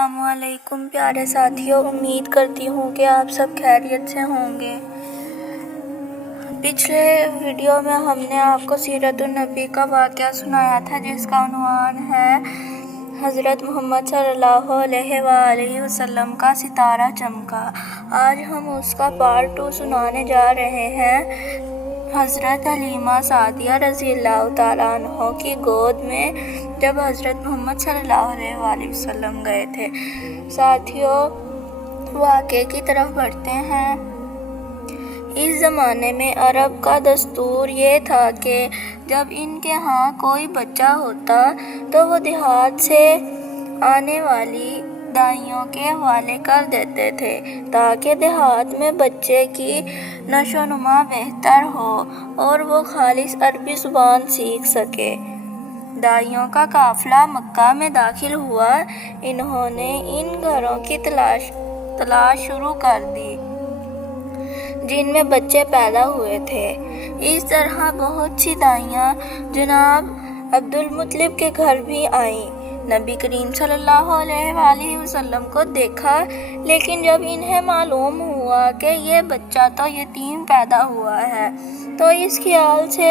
السلام علیکم پیارے ساتھیوں، امید کرتی ہوں کہ آپ سب خیریت سے ہوں گے۔ پچھلے ویڈیو میں ہم نے آپ کو سیرت النبی کا واقعہ سنایا تھا، جس کا عنوان ہے حضرت محمد صلی اللہ علیہ وآلہ وسلم کا ستارہ چمکا۔ آج ہم اس کا پارٹ 2 سنانے جا رہے ہیں۔ حضرت حلیمہ سعدیہ رضی اللہ تعالیٰ عنہ کی گود میں جب حضرت محمد صلی اللہ علیہ وآلہ وسلم گئے تھے۔ ساتھیوں، واقعے کی طرف بڑھتے ہیں۔ اس زمانے میں عرب کا دستور یہ تھا کہ جب ان کے ہاں کوئی بچہ ہوتا تو وہ دیہات سے آنے والی دائیوں کے حوالے کر دیتے تھے تاکہ دیہات میں بچے کی نشو و نما بہتر ہو اور وہ خالص عربی زبان سیکھ سکے۔ دائیوں کا قافلہ مکہ میں داخل ہوا۔ انہوں نے ان گھروں کی تلاش شروع کر دی جن میں بچے پیدا ہوئے تھے۔ اس طرح بہت سی دائیاں جناب عبدالمطلب کے گھر بھی آئیں۔ نبی کریم صلی اللہ علیہ وآلہ وسلم کو دیکھا، لیکن جب انہیں معلوم ہوا کہ یہ بچہ تو یتیم پیدا ہوا ہے تو اس خیال سے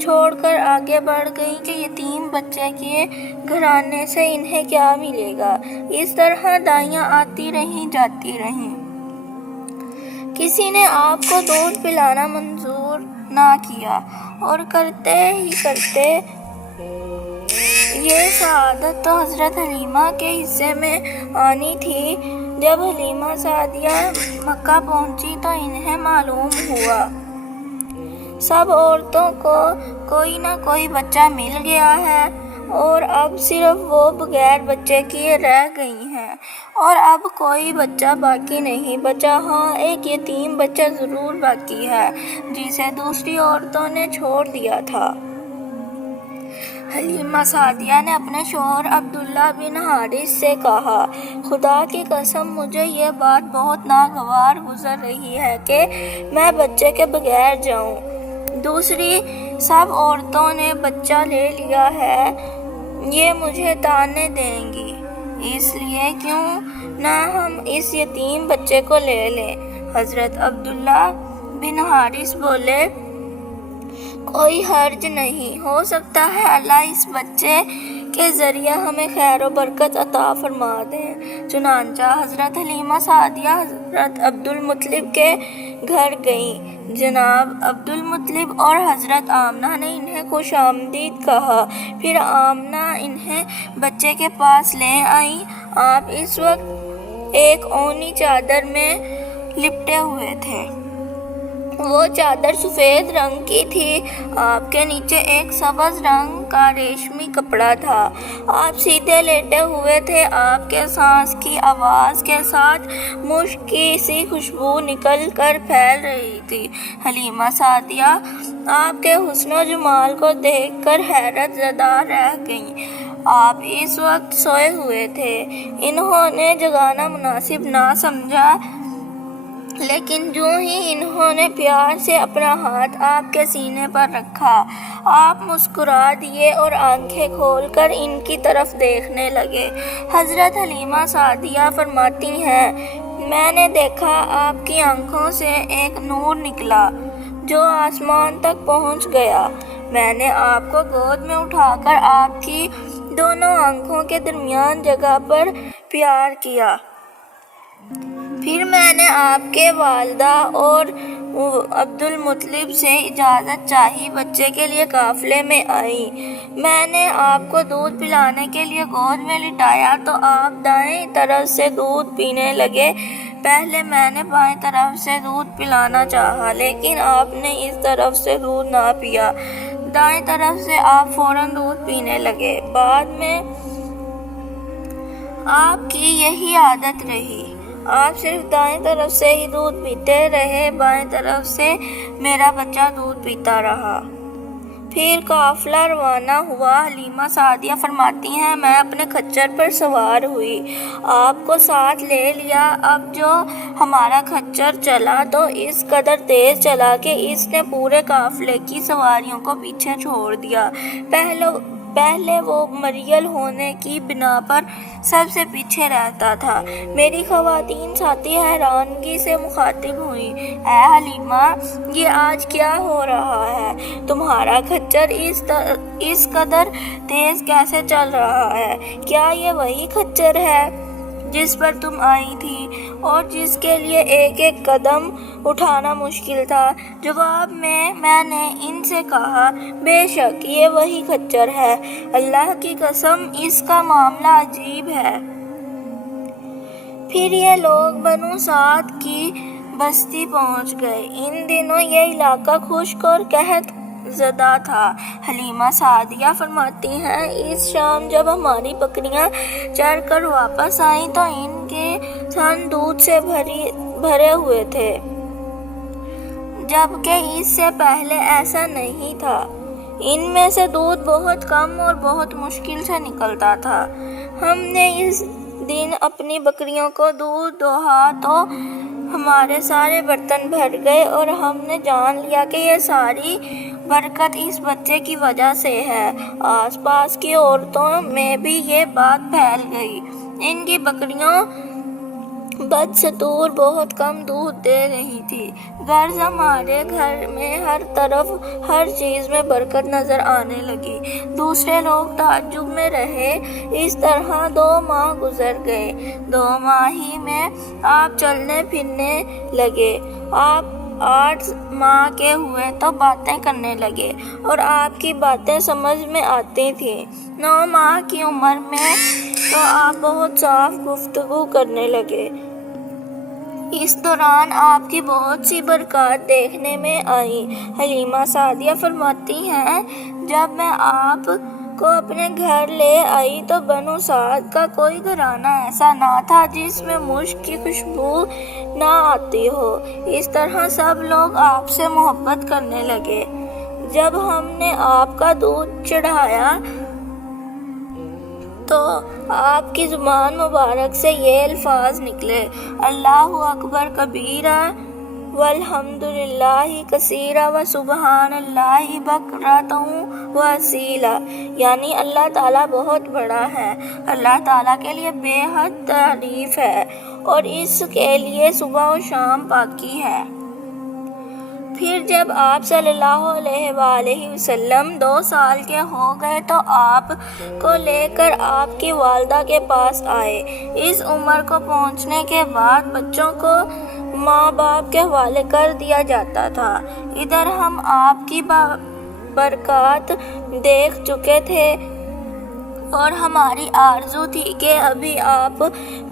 چھوڑ کر آگے بڑھ گئی کہ یتیم بچے کے گھرانے سے انہیں کیا ملے گا۔ اس طرح دائیاں آتی رہیں جاتی رہیں۔ کسی نے آپ کو دودھ پلانا منظور نہ کیا اور کرتے ہی کرتے یہ سعادت تو حضرت حلیمہ کے حصے میں آنی تھی۔ جب حلیمہ سعدیہ مکہ پہنچی تو انہیں معلوم ہوا سب عورتوں کو کوئی نہ کوئی بچہ مل گیا ہے اور اب صرف وہ بغیر بچے کیے رہ گئی ہیں اور اب کوئی بچہ باقی نہیں بچا۔ ہاں، ایک یتیم بچہ ضرور باقی ہے جسے دوسری عورتوں نے چھوڑ دیا تھا۔ حلیمہ سعدیہ نے اپنے شوہر عبداللہ بن حارث سے کہا، خدا کی قسم مجھے یہ بات بہت ناگوار گزر رہی ہے کہ میں بچے کے بغیر جاؤں۔ دوسری سب عورتوں نے بچہ لے لیا ہے، یہ مجھے طعنے دیں گی، اس لیے کیوں نہ ہم اس یتیم بچے کو لے لیں۔ حضرت عبداللہ بن حارث بولے، کوئی حرج نہیں، ہو سکتا ہے اللہ اس بچے کے ذریعے ہمیں خیر و برکت عطا فرما دیں۔ چنانچہ حضرت حلیمہ سعدیہ حضرت عبدالمطلب کے گھر گئیں۔ جناب عبدالمطلب اور حضرت آمنہ نے انہیں خوش آمدید کہا۔ پھر آمنہ انہیں بچے کے پاس لے آئیں۔ آپ اس وقت ایک اونی چادر میں لپٹے ہوئے تھے۔ وہ چادر سفید رنگ کی تھی۔ آپ کے نیچے ایک سبز رنگ کا ریشمی کپڑا تھا۔ آپ سیدھے لیٹے ہوئے تھے۔ آپ کے سانس کی آواز کے ساتھ مشک کی سی خوشبو نکل کر پھیل رہی تھی۔ حلیمہ سعدیہ آپ کے حسن و جمال کو دیکھ کر حیرت زدہ رہ گئیں۔ آپ اس وقت سوئے ہوئے تھے۔ انہوں نے جگانا مناسب نہ سمجھا، لیکن جو ہی انہوں نے پیار سے اپنا ہاتھ آپ کے سینے پر رکھا، آپ مسکرا دیے اور آنکھیں کھول کر ان کی طرف دیکھنے لگے۔ حضرت حلیمہ سعدیہ فرماتی ہیں، میں نے دیکھا آپ کی آنکھوں سے ایک نور نکلا جو آسمان تک پہنچ گیا۔ میں نے آپ کو گود میں اٹھا کر آپ کی دونوں آنکھوں کے درمیان جگہ پر پیار کیا۔ پھر میں نے آپ کے والدہ اور عبدالمطلب سے اجازت چاہی، بچے کے لیے قافلے میں آئی۔ میں نے آپ کو دودھ پلانے کے لیے گود میں لٹایا تو آپ دائیں طرف سے دودھ پینے لگے۔ پہلے میں نے بائیں طرف سے دودھ پلانا چاہا، لیکن آپ نے اس طرف سے دودھ نہ پیا۔ دائیں طرف سے آپ فوراً دودھ پینے لگے۔ بعد میں آپ کی یہی عادت رہی، آپ صرف دائیں طرف سے ہی دودھ پیتے رہے، بائیں طرف سے میرا بچہ دودھ پیتا رہا۔ پھر قافلہ روانہ ہوا۔ حلیمہ سعدیہ فرماتی ہیں، میں اپنے کھچر پر سوار ہوئی، آپ کو ساتھ لے لیا۔ اب جو ہمارا کھچر چلا تو اس قدر تیز چلا کہ اس نے پورے قافلے کی سواریوں کو پیچھے چھوڑ دیا۔ پہلے وہ مریل ہونے کی بنا پر سب سے پیچھے رہتا تھا۔ میری خواتین ساتھی حیرانگی سے مخاطب ہوئیں، اے حلیمہ، یہ آج کیا ہو رہا ہے؟ تمہارا کھچر اس قدر تیز کیسے چل رہا ہے؟ کیا یہ وہی کھچر ہے جس پر تم آئی تھی اور جس کے لیے ایک ایک قدم اٹھانا مشکل تھا؟ جواب میں نے ان سے کہا، بے شک یہ وہی کھچر ہے، اللہ کی قسم اس کا معاملہ عجیب ہے۔ پھر یہ لوگ بنو سعد کی بستی پہنچ گئے۔ ان دنوں یہ علاقہ خشک اور قحط زدہ تھا۔ حلیمہ سعدیہ فرماتی ہیں، اس شام جب ہماری بکریاں چر کر واپس آئیں تو ان کے تھن دودھ سے بھرے ہوئے تھے، جبکہ اس سے پہلے ایسا نہیں تھا۔ ان میں سے دودھ بہت کم اور بہت مشکل سے نکلتا تھا۔ ہم نے اس دن اپنی بکریوں کو دودھ دوہا تو ہمارے سارے برتن بھر گئے اور ہم نے جان لیا کہ یہ ساری برکت اس بچے کی وجہ سے ہے۔ آس پاس کی عورتوں میں بھی یہ بات پھیل گئی۔ ان کی بکریاں بدستور بہت کم دودھ دے رہی تھی، غرض ہمارے گھر میں ہر طرف ہر چیز میں برکت نظر آنے لگی۔ دوسرے لوگ تعجب میں رہے۔ اس طرح 2 ماہ گزر گئے۔ 2 ماہ ہی میں آپ چلنے پھرنے لگے۔ آپ 8 ماہ کے ہوئے تو باتیں کرنے لگے اور آپ کی باتیں سمجھ میں آتی تھیں۔ 9 ماہ کی عمر میں تو آپ بہت صاف گفتگو کرنے لگے۔ اس دوران آپ کی بہت سی برکات دیکھنے میں آئیں۔ حلیمہ سعدیہ فرماتی ہیں، جب میں آپ کو اپنے گھر لے آئی تو بنو سعد کا کوئی گھرانہ ایسا نہ تھا جس میں مشک کی خوشبو نہ آتی ہو۔ اس طرح سب لوگ آپ سے محبت کرنے لگے۔ جب ہم نے آپ کا دودھ چڑھایا تو آپ کی زبان مبارک سے یہ الفاظ نکلے، اللہ اکبر کبیرہ والحمد للہ کثیرہ وسبحان اللہ بکرۃ واصیلا، یعنی اللہ تعالیٰ بہت بڑا ہے، اللہ تعالیٰ کے لیے بے حد تعریف ہے اور اس کے لیے صبح و شام پاکی ہے۔ پھر جب آپ صلی اللہ علیہ وآلہ وسلم 2 سال کے ہو گئے تو آپ کو لے کر آپ کی والدہ کے پاس آئے۔ اس عمر کو پہنچنے کے بعد بچوں کو ماں باپ کے حوالے کر دیا جاتا تھا۔ ادھر ہم آپ کی برکات دیکھ چکے تھے اور ہماری آرزو تھی کہ ابھی آپ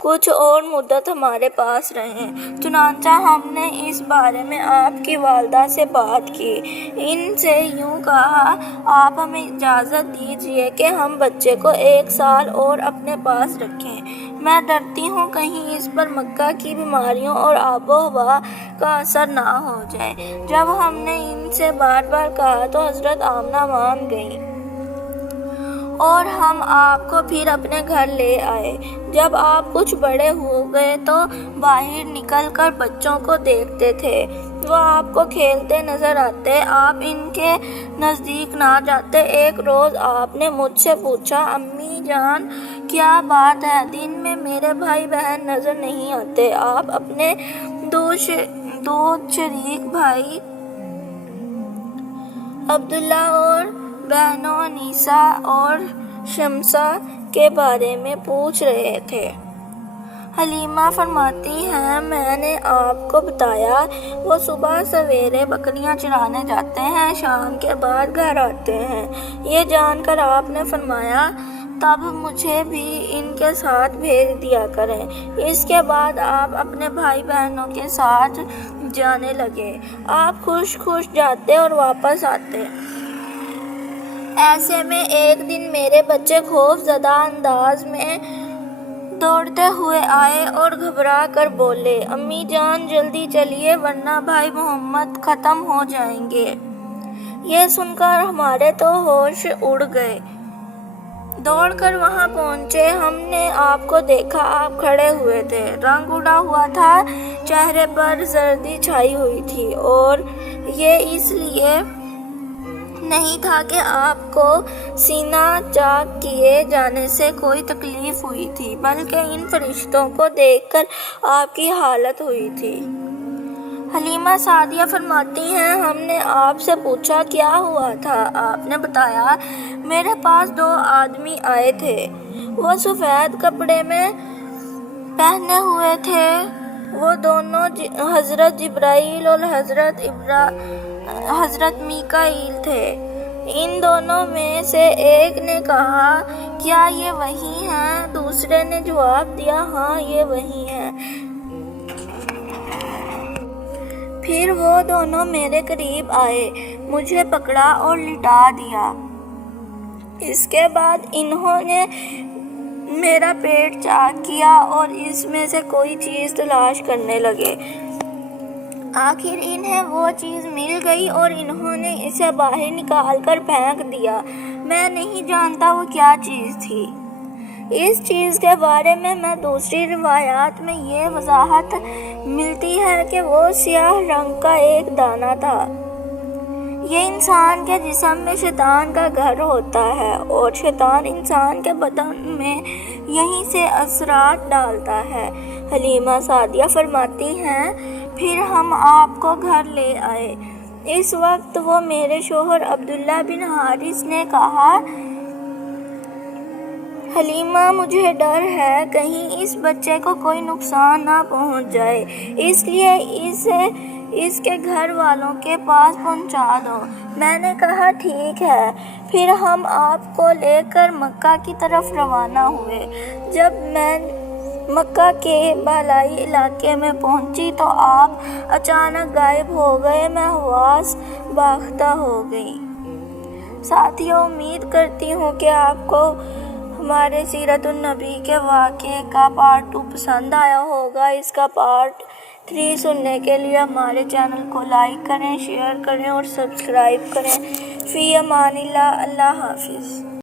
کچھ اور مدت ہمارے پاس رہیں۔ چنانچہ ہم نے اس بارے میں آپ کی والدہ سے بات کی۔ ان سے یوں کہا، آپ ہمیں اجازت دیجیے کہ ہم بچے کو 1 سال اور اپنے پاس رکھیں۔ میں ڈرتی ہوں کہیں اس پر مکہ کی بیماریوں اور آب و ہوا کا اثر نہ ہو جائے۔ جب ہم نے ان سے بار بار کہا تو حضرت آمنہ مان گئیں اور ہم آپ کو پھر اپنے گھر لے آئے۔ جب آپ کچھ بڑے ہو گئے تو باہر نکل کر بچوں کو دیکھتے تھے، وہ آپ کو کھیلتے نظر آتے، آپ ان کے نزدیک نہ جاتے۔ ایک روز آپ نے مجھ سے پوچھا، امی جان کیا بات ہے؟ دن میں میرے بھائی بہن نظر نہیں آتے، آپ اپنے دو شریک بھائی عبداللہ اور بہنوں انیسہ اور شمسہ کے بارے میں پوچھ رہے تھے۔ حلیمہ فرماتی ہیں، میں نے آپ کو بتایا، وہ صبح سویرے بکریاں چرانے جاتے ہیں، شام کے بعد گھر آتے ہیں۔ یہ جان کر آپ نے فرمایا، تب مجھے بھی ان کے ساتھ بھیج دیا کریں۔ اس کے بعد آپ اپنے بھائی بہنوں کے ساتھ جانے لگے۔ آپ خوش جاتے اور واپس آتے۔ ایسے میں ایک دن میرے بچے خوف زدہ انداز میں دوڑتے ہوئے آئے اور گھبرا کر بولے، امی جان جلدی چلیے ورنہ بھائی محمد ختم ہو جائیں گے۔ یہ سن کر ہمارے تو ہوش اڑ گئے۔ دوڑ کر وہاں پہنچے، ہم نے آپ کو دیکھا، آپ کھڑے ہوئے تھے، رنگ اڑا ہوا تھا، چہرے پر زردی چھائی ہوئی تھی، اور یہ اس لیے نہیں تھا کہ آپ کو سینہ چاک کیے جانے سے کوئی تکلیف ہوئی تھی، بلکہ ان فرشتوں کو دیکھ کر آپ کی حالت ہوئی تھی۔ حلیمہ سعدیہ فرماتی ہیں، ہم نے آپ سے پوچھا کیا ہوا تھا؟ آپ نے بتایا، میرے پاس 2 آدمی آئے تھے، وہ سفید کپڑے میں پہنے ہوئے تھے، وہ دونوں حضرت جبرائیل اور حضرت میکائیل تھے۔ ان دونوں میں سے ایک نے کہا، کیا یہ وہی ہیں؟ دوسرے نے جواب دیا، ہاں یہ وہی ہیں۔ پھر وہ دونوں میرے قریب آئے، مجھے پکڑا اور لٹا دیا۔ اس کے بعد انہوں نے میرا پیٹ چاک کیا اور اس میں سے کوئی چیز تلاش کرنے لگے۔ آخر انہیں وہ چیز مل گئی اور انہوں نے اسے باہر نکال کر پھینک دیا۔ میں نہیں جانتا وہ کیا چیز تھی۔ اس چیز کے بارے میں دوسری روایات میں یہ وضاحت ملتی ہے کہ وہ سیاہ رنگ کا ایک دانہ تھا۔ یہ انسان کے جسم میں شیطان کا گھر ہوتا ہے اور شیطان انسان کے بدن میں یہیں سے اثرات ڈالتا ہے۔ حلیمہ سعدیہ فرماتی ہیں، پھر ہم آپ کو گھر لے آئے۔ اس وقت وہ میرے شوہر عبداللہ بن حارث نے کہا، حلیمہ مجھے ڈر ہے کہیں اس بچے کو کوئی نقصان نہ پہنچ جائے، اس لیے اسے اس کے گھر والوں کے پاس پہنچا دو۔ میں نے کہا ٹھیک ہے۔ پھر ہم آپ کو لے کر مکہ کی طرف روانہ ہوئے۔ جب میں مکہ کے بالائی علاقے میں پہنچی تو آپ اچانک غائب ہو گئے، میں حواس باختہ ہو گئی۔ ساتھیو، امید کرتی ہوں کہ آپ کو ہمارے سیرت النبی کے واقعے کا پارٹ 2 پسند آیا ہوگا۔ اس کا پارٹ 3 سننے کے لیے ہمارے چینل کو لائک کریں، شیئر کریں اور سبسکرائب کریں۔ فی امان اللہ، اللہ حافظ۔